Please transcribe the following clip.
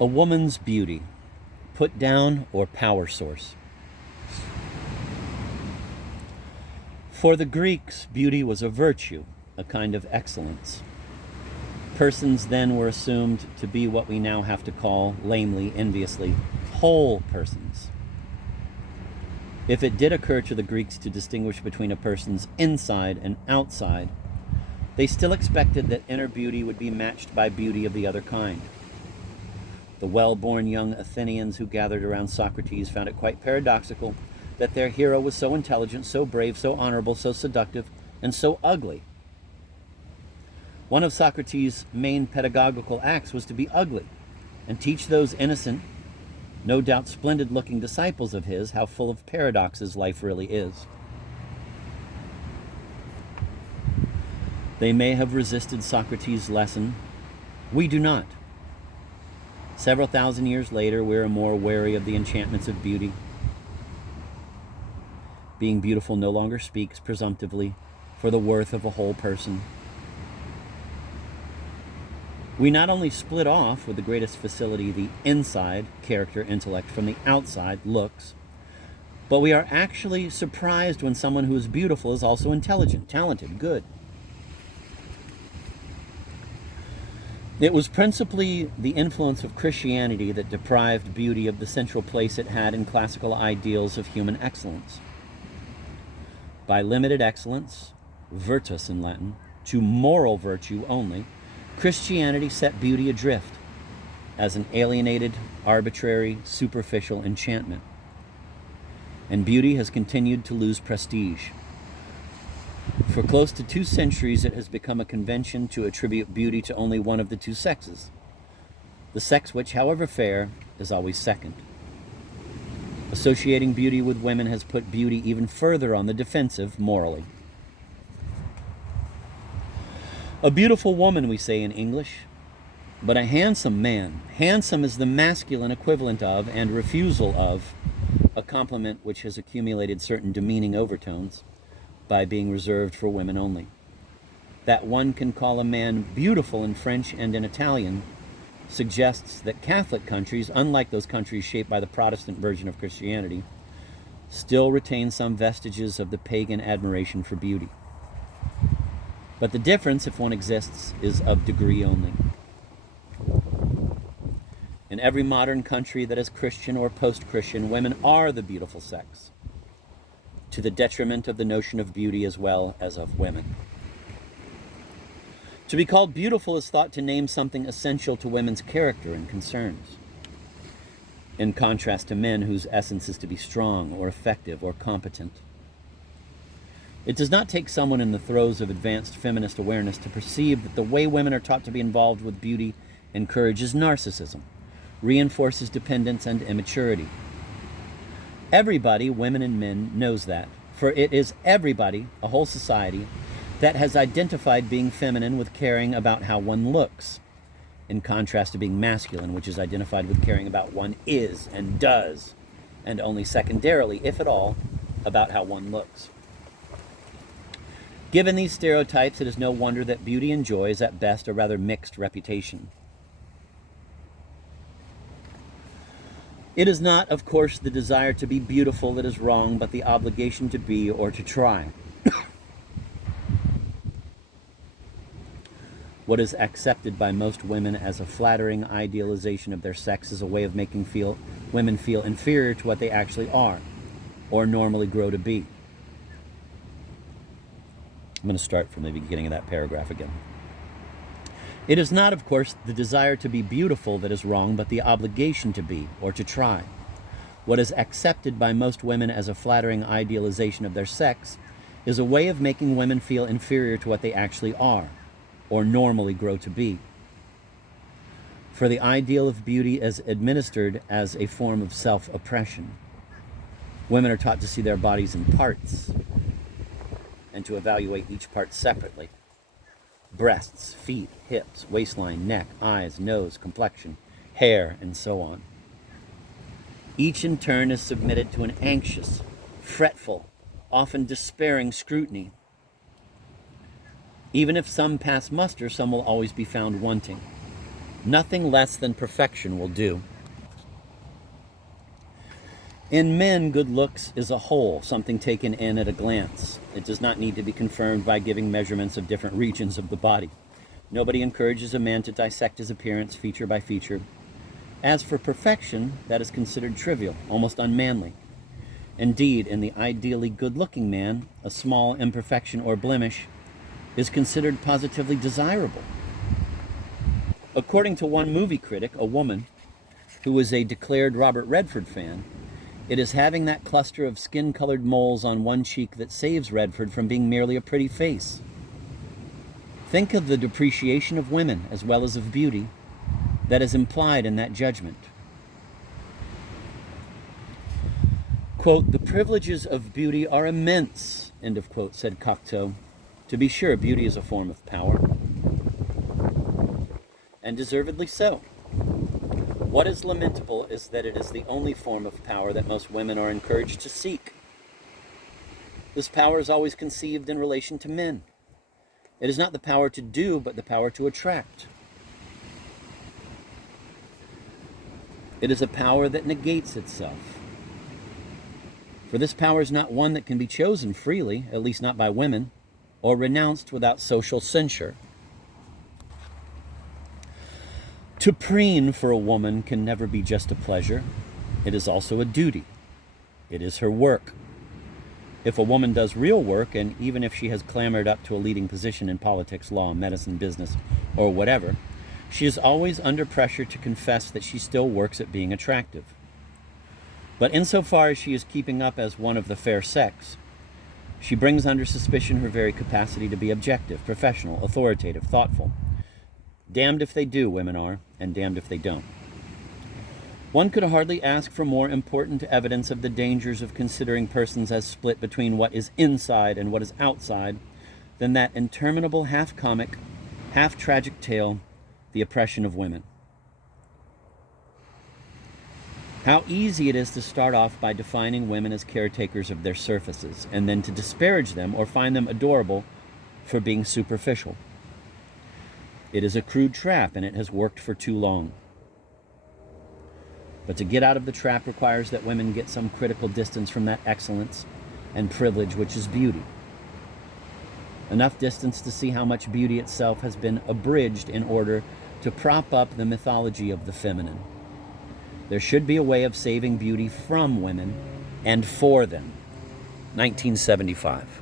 A woman's beauty, put down or power source. For the Greeks, beauty was a virtue, a kind of excellence. Persons then were assumed to be what we now have to call, lamely, enviously, whole persons. If it did occur to the Greeks to distinguish between a person's inside and outside, they still expected that inner beauty would be matched by beauty of the other kind. The well-born young Athenians who gathered around Socrates found it quite paradoxical that their hero was so intelligent, so brave, so honorable, so seductive, and so ugly. One of Socrates' main pedagogical acts was to be ugly and teach those innocent, no doubt splendid-looking disciples of his how full of paradoxes life really is. They may have resisted Socrates' lesson. We do not. Several thousand years later, we are more wary of the enchantments of beauty. Being beautiful no longer speaks, presumptively, for the worth of a whole person. We not only split off with the greatest facility the inside, character, intellect, from the outside, looks, but we are actually surprised when someone who is beautiful is also intelligent, talented, good. It was principally the influence of Christianity that deprived beauty of the central place it had in classical ideals of human excellence. By limited excellence, virtus in Latin, to moral virtue only, Christianity set beauty adrift as an alienated, arbitrary, superficial enchantment. And beauty has continued to lose prestige. For close to 2 centuries, it has become a convention to attribute beauty to only one of the two sexes, the sex which, however fair, is always second. Associating beauty with women has put beauty even further on the defensive morally. A beautiful woman, we say in English, but a handsome man. Handsome is the masculine equivalent of and refusal of a compliment which has accumulated certain demeaning overtones by being reserved for women only. That one can call a man beautiful in French and in Italian suggests that Catholic countries, unlike those countries shaped by the Protestant version of Christianity, still retain some vestiges of the pagan admiration for beauty. But the difference, if one exists, is of degree only. In every modern country that is Christian or post-Christian, women are the beautiful sex, to the detriment of the notion of beauty as well as of women. To be called beautiful is thought to name something essential to women's character and concerns, in contrast to men whose essence is to be strong or effective or competent. It does not take someone in the throes of advanced feminist awareness to perceive that the way women are taught to be involved with beauty encourages narcissism, reinforces dependence and immaturity. Everybody, women and men, knows that, for it is everybody, a whole society, that has identified being feminine with caring about how one looks, in contrast to being masculine, which is identified with caring about one is and does, and only secondarily, if at all, about how one looks. Given these stereotypes, it is no wonder that beauty enjoys, at best, a rather mixed reputation. It is not, of course, the desire to be beautiful that is wrong, but the obligation to be or to try. What is accepted by most women as a flattering idealization of their sex is a way of making women feel inferior to what they actually are, or normally grow to be. I'm going to start from the beginning of that paragraph again. It is not, of course, the desire to be beautiful that is wrong, but the obligation to be, or to try. What is accepted by most women as a flattering idealization of their sex is a way of making women feel inferior to what they actually are, or normally grow to be. For the ideal of beauty is administered as a form of self-oppression. Women are taught to see their bodies in parts and to evaluate each part separately. Breasts, feet, hips, waistline, neck, eyes, nose, complexion, hair, and so on. Each in turn is submitted to an anxious, fretful, often despairing scrutiny. Even if some pass muster, some will always be found wanting. Nothing less than perfection will do. In men, good looks is a whole, something taken in at a glance. It does not need to be confirmed by giving measurements of different regions of the body. Nobody encourages a man to dissect his appearance feature by feature. As for perfection, that is considered trivial, almost unmanly. Indeed, in the ideally good-looking man, a small imperfection or blemish is considered positively desirable. According to one movie critic, a woman, who was a declared Robert Redford fan, it is having that cluster of skin-colored moles on one cheek that saves Redford from being merely a pretty face. Think of the depreciation of women as well as of beauty that is implied in that judgment. Quote, "The privileges of beauty are immense," end of quote, said Cocteau. To be sure, beauty is a form of power, and deservedly so. What is lamentable is that it is the only form of power that most women are encouraged to seek. This power is always conceived in relation to men. It is not the power to do, but the power to attract. It is a power that negates itself. For this power is not one that can be chosen freely, at least not by women, or renounced without social censure. To preen for a woman can never be just a pleasure. It is also a duty. It is her work. If a woman does real work, and even if she has clambered up to a leading position in politics, law, medicine, business, or whatever, she is always under pressure to confess that she still works at being attractive. But insofar as she is keeping up as one of the fair sex, she brings under suspicion her very capacity to be objective, professional, authoritative, thoughtful. Damned if they do, women are, and damned if they don't. One could hardly ask for more important evidence of the dangers of considering persons as split between what is inside and what is outside than that interminable half-comic, half-tragic tale, The Oppression of Women. How easy it is to start off by defining women as caretakers of their surfaces, and then to disparage them or find them adorable for being superficial. It is a crude trap, and it has worked for too long. But to get out of the trap requires that women get some critical distance from that excellence and privilege which is beauty. Enough distance to see how much beauty itself has been abridged in order to prop up the mythology of the feminine. There should be a way of saving beauty from women and for them. 1975.